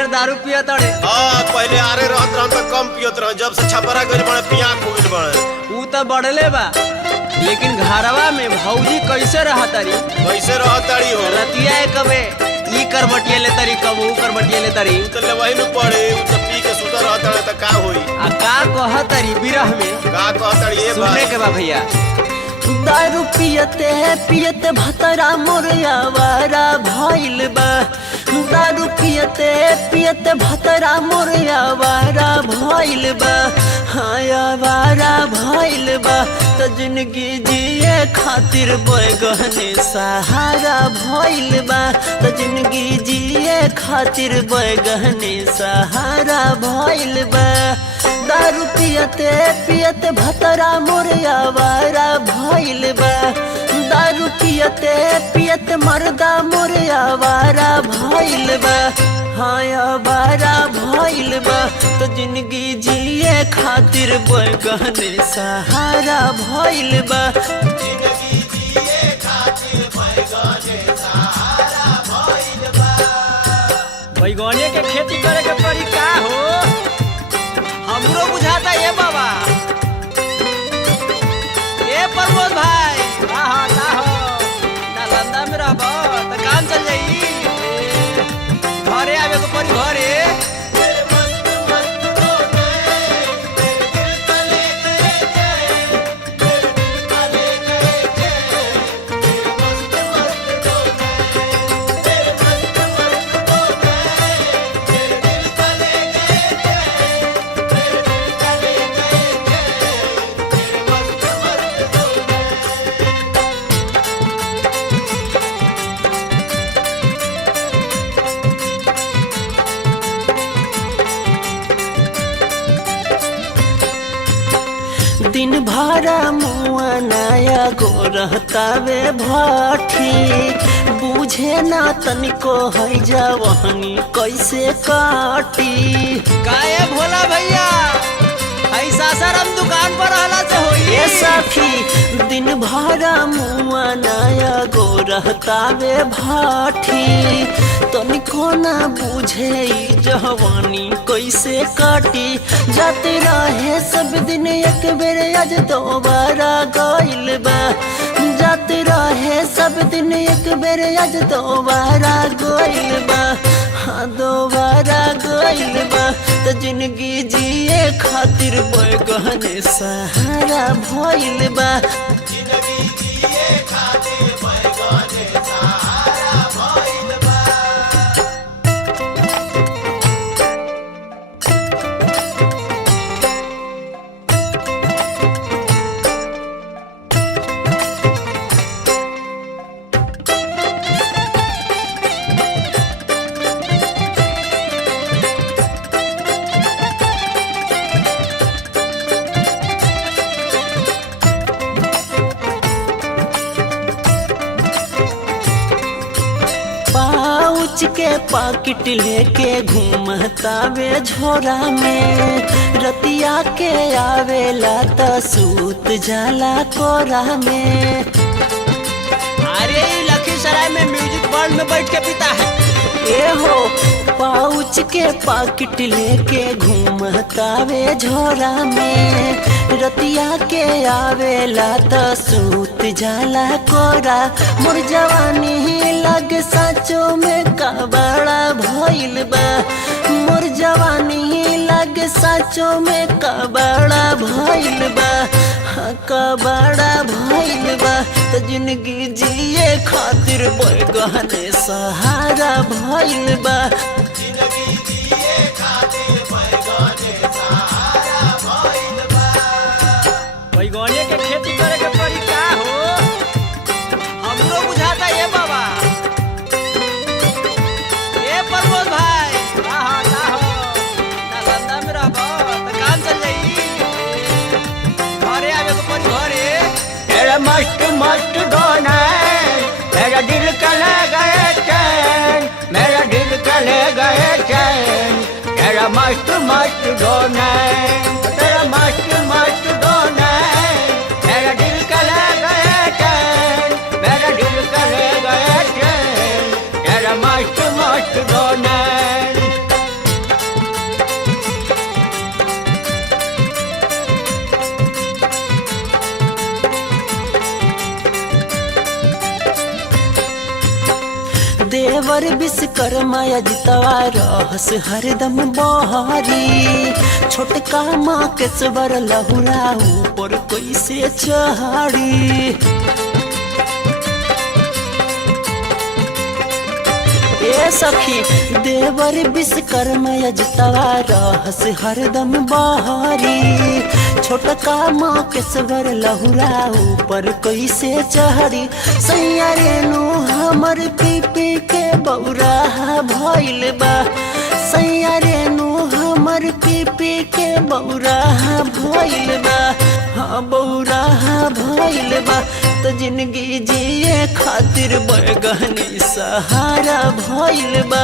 ढेर दारू पिया तड़े। हाँ पहले आरे रहत रहन तो कम पियत रह, जब से छपरा गइल बड़े पिया हो गइल बड़े। ऊ तो बढ़ले बा, लेकिन घरवा में भौजी कैसे रहा तारी? कैसे रहत तारी हो? रतिया कबे ई करबटिया ले तारी, कब ऊ करबटिया ले तारी। तो ले वही न पड़े, उ तो पी के सुतर रहत रहे त का होई? आ का कह तारी बिरह में? का कहत तारी ए सुनने के बा भैया। दारू पियते पियते भतरा मोर आवारा भइल बा। दारू पियते पियते भतरा मोर आवारा भइल बा। हाँ आवारा भइल बा। तो जिंदगी जिए खातिर बैगने सहारा भइल बा। तो जिंदगी जिए खातिर बैगने सहारा भइल बा। दारू पियते पियते भतरा मोर आवारा भइल बा। दारू पियते पियते मर्दा मोर आवारा भइल बा। हाँ आवारा भइल बा। तो जिंदगी जिए खातिर बैगने सहारा भइल बा। जिंदगी जिए खातिर बैगने सहारा भइल बा। बैगने के खेती करे के पड़ी का हो? हमरो बुझाता ये बाबा। ए प्रमोद भाई, का हो नालंदा में रहबो त काम चल जाई। घरे आवे को पड़ी घरे। दिन भरा मुआ नया गोरहतावे भाठी। बुझे ना तनिको है जवानी कैसे काटी। काहे भोला भैया, ऐसा सरम दुकान पर रहला से होई। ए सखी दिन भरा मुआ नया गोरहतावे भाठी। तनिको ना बुझे ई जवानी कैसे काटी। जाते रहे सब दिन एक बेर आज दोबारा गइल बा। जाते रहे सब दिन एक बेर आज दोबारा गइल बा। हाँ दोबारा गइल बा। तो जिंदगी जिए खातिर बैगने सहारा भइल बा। जिंदगी जिए खातिर बैगने सहारा भइल बा। पाउच के पाकिट लेके घूमता वे झोरा में। रतिया के आवेला त सूत जाला कोरा में। अरे ई लखीसराय में म्यूजिक वर्ल्ड में बैठ के पीता है। ए हो पाउच के पाकिट लेके घूमता वे झोरा में। रतिया के आवेला त सूत जाला कोरा। मोर जवानी लग साचो में का बड़ा भइल बा। मोर जवानी लग साचो में का बड़ा भइल बा। हाँ का बड़ा भइल बा। तो जिंदगी जिए खातिर बैगने सहारा भइल बा। जिंदगी जिए खातिर बैगने सहारा भइल बा। बैगने के खेती करे के पड़ी का हो? हमरो बुझाता ये बाबा। ए प्रमोद भाई, का हो नालंदा में रहबो त काम चल जाई। घरे आवे को पड़ी घरे। तेरा मस्त मस्त गाना है, मेरा दिल का ले गए चैन, मेरा दिल का ले गए चैन। तेरा मस्त मस्त गाना है, तेरा मस्त मस्त गाना है, मेरा दिल का ले गए चैन, मेरा दिल का ले गए चैन। तेरा मस्त मस्त गाना है। देवर विश्वकर्मा अजितवा रहस हरदम बहारी छोटका माँ के सवर लहुरा ऊपर कैसे चढ़ी ए सखी देवर विश्वकर्मा अजितवा रहस हरदम बहारी छोटका माँ के सवर लहुरा ऊपर कैसे चढ़ी सैया रेणु हमर पी के बौरा भइल बा सैया रेणु हमर पी के बौरा भइल बा हाँ बौरा भइल बा तो जिंदगी जिए खातिर बैगनी सहारा भइल बा